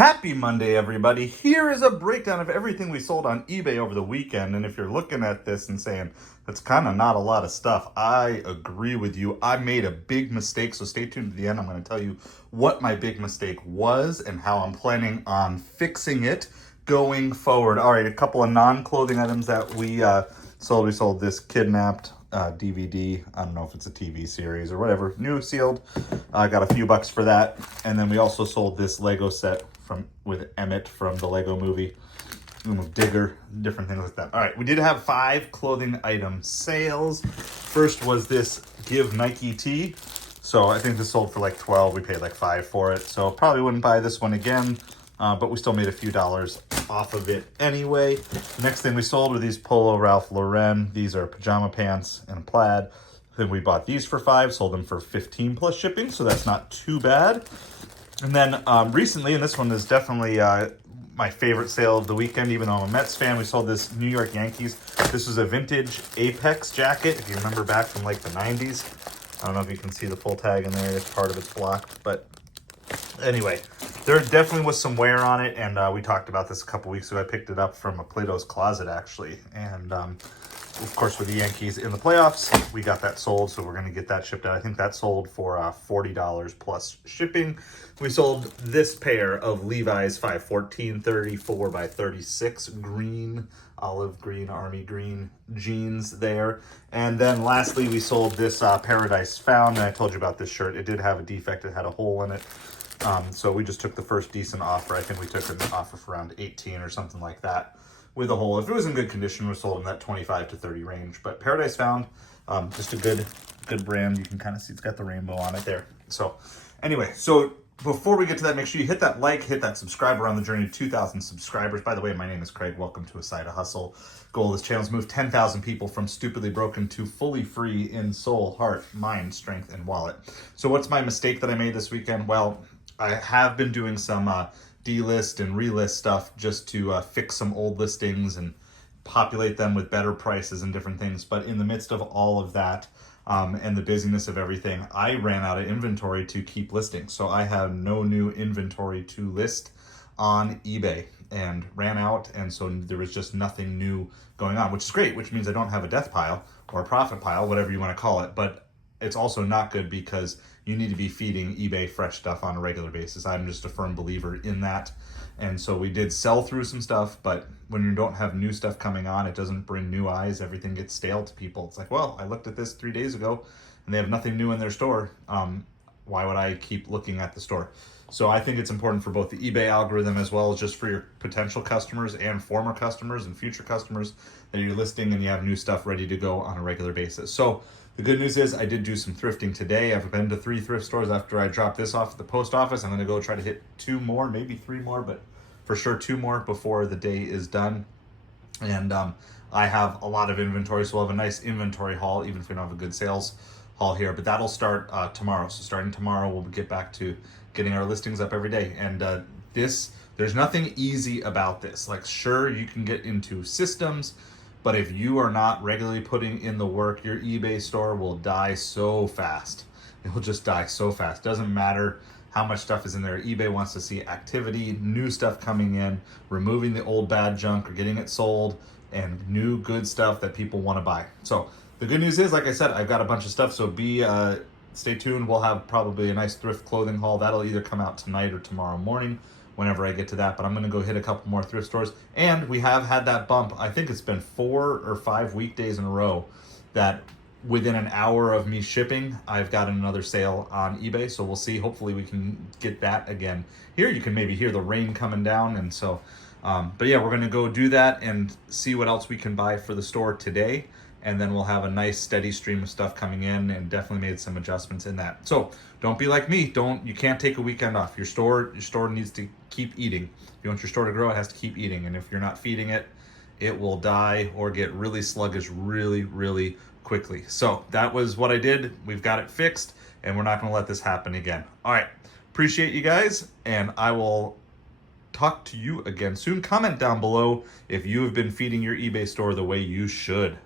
Happy Monday, everybody. Here is a breakdown of everything we sold on eBay over the weekend. And if you're looking at this and saying, that's kind of not a lot of stuff, I agree with you. I made a big mistake, so stay tuned to the end. I'm going to tell you what my big mistake was and how I'm planning on fixing it going forward. All right, a couple of non-clothing items that we sold. We sold this Kidnapped DVD. I don't know if it's a TV series or whatever. New, sealed. I got a few bucks for that. And then we also sold this Lego set with Emmett from the Lego movie. Digger, different things like that. All right, we did have 5 clothing item sales. First was this Give Nike tee. So I think this sold for like 12. We paid like 5 for it. So probably wouldn't buy this one again. But we still made a few dollars off of it anyway. Next thing we sold were these Polo Ralph Lauren. These are pajama pants and plaid. Then we bought these for 5, sold them for 15 plus shipping, so that's not too bad. And then recently, and this one is definitely my favorite sale of the weekend, even though I'm a Mets fan, we sold this New York Yankees. This was a vintage Apex jacket, if you remember back from like the 90s. I don't know if you can see the full tag in there, it's part of it's blocked, but anyway, there definitely was some wear on it, and we talked about this a couple weeks ago. I picked it up from a Plato's Closet, actually, and of course, with the Yankees in the playoffs, we got that sold, so we're going to get that shipped out. I think that sold for $40 plus shipping. We sold this pair of Levi's 514 34 by 36 green, olive green, army green jeans there. And then lastly, we sold this Paradise Found, and I told you about this shirt. It did have a defect. It had a hole in it. So we just took the first decent offer. I think we took an offer for around 18 or something like that with a hole. If it was in good condition, we sold in that 25 to 30 range. But Paradise Found, just a good brand. You can kind of see it's got the rainbow on it there. So anyway, so before we get to that, make sure you hit that like, hit that subscribe. We're on the journey to 2,000 subscribers. By the way, my name is Craig. Welcome to A Side of Hustle. Goal of this channel is move 10,000 people from stupidly broken to fully free in soul, heart, mind, strength, and wallet. So what's my mistake that I made this weekend? Well, I have been doing some delist and relist stuff just to fix some old listings and populate them with better prices and different things. But in the midst of all of that and the busyness of everything, I ran out of inventory to keep listing. So I have no new inventory to list on eBay and ran out. And so there was just nothing new going on, which is great, which means I don't have a death pile or a profit pile, whatever you want to call it. But it's also not good because you need to be feeding eBay fresh stuff on a regular basis. I'm just a firm believer in that. And so we did sell through some stuff, but when you don't have new stuff coming on, it doesn't bring new eyes. Everything gets stale to people. It's like, well, I looked at this 3 days ago and they have nothing new in their store. Why would I keep looking at the store? So I think it's important for both the eBay algorithm as well as just for your potential customers and former customers and future customers that you're listing and you have new stuff ready to go on a regular basis. So the good news is I did do some thrifting today. I've been to 3 thrift stores after I dropped this off at the post office. I'm going to go try to hit 2 more, maybe 3 more, but for sure 2 more before the day is done. And I have a lot of inventory, so we'll have a nice inventory haul, even if we don't have a good sales haul here. But that'll start tomorrow. So starting tomorrow, we'll get back to getting our listings up every day. And there's nothing easy about this. Like, sure, you can get into systems, but if you are not regularly putting in the work, your eBay store will die so fast. It will just die so fast. Doesn't matter how much stuff is in there. eBay wants to see activity, new stuff coming in, removing the old bad junk or getting it sold, and new good stuff that people want to buy. So the good news is, like I said, I've got a bunch of stuff. So stay tuned. We'll have probably a nice thrift clothing haul. That'll either come out tonight or tomorrow morning, whenever I get to that. But I'm going to go hit a couple more thrift stores. And we have had that bump. I think it's been 4 or 5 weekdays in a row that within an hour of me shipping, I've got another sale on eBay. So we'll see. Hopefully we can get that again. Here you can maybe hear the rain coming down. And so, but yeah, we're going to go do that and see what else we can buy for the store today. And then we'll have a nice steady stream of stuff coming in, and definitely made some adjustments in that. So don't be like me. You can't take a weekend off. Your store needs to keep eating. If you want your store to grow, it has to keep eating. And if you're not feeding it, it will die or get really sluggish really, really quickly. So that was what I did. We've got it fixed, and we're not going to let this happen again. All right. Appreciate you guys, and I will talk to you again soon. Comment down below if you have been feeding your eBay store the way you should.